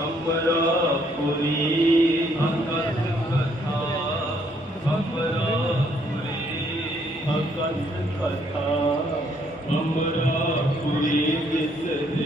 ਅਮਰਾਪੁਰੀ ਕਥਾ ਅਮਰਾਪੁਰੀ ਅੰਗਦ ਕਥਾ ਅਮਰਾਪੁਰੀ ਜਿਸ ਦੇ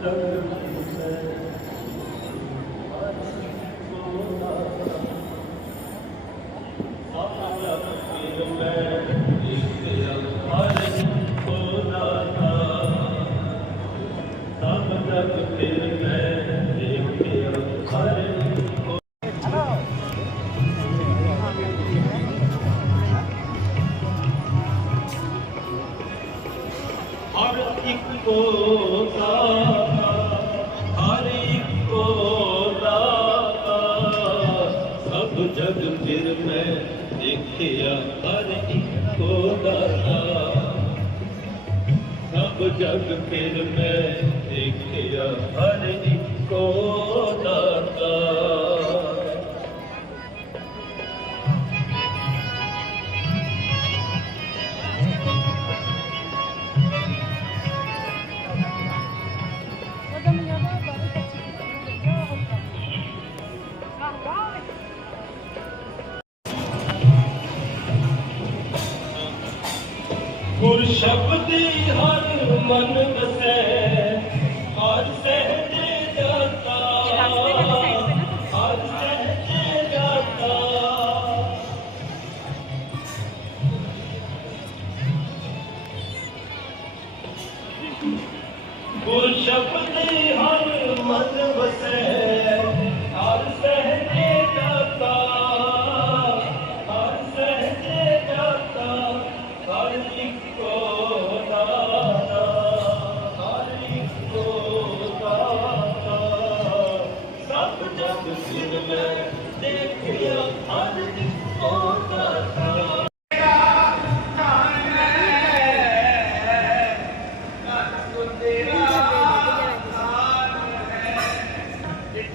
ਗੁਰ ਦੇਖਿਆ ਹਰ ਇੱਕੋ ਦਾਤਾ ਸਭ ਜਗ ਫਿਰ ਮੈਂ ਦੇਖਿਆ ਹਰ ਇੱਕੋ ਦਾਤਾ ਗੁਰ ਸ਼ਬਦੀ ਹਰ ਮਨ ਵਸੈ ਹਰ ਸਹਿਜ ਜਾਤਾ। ਹਰ ਸਹਿਜ ਜਾਤਾ। ਗੁਰ ਸ਼ਬਦੀ ਹਰ ਮਨ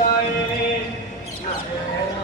Israel. Israel.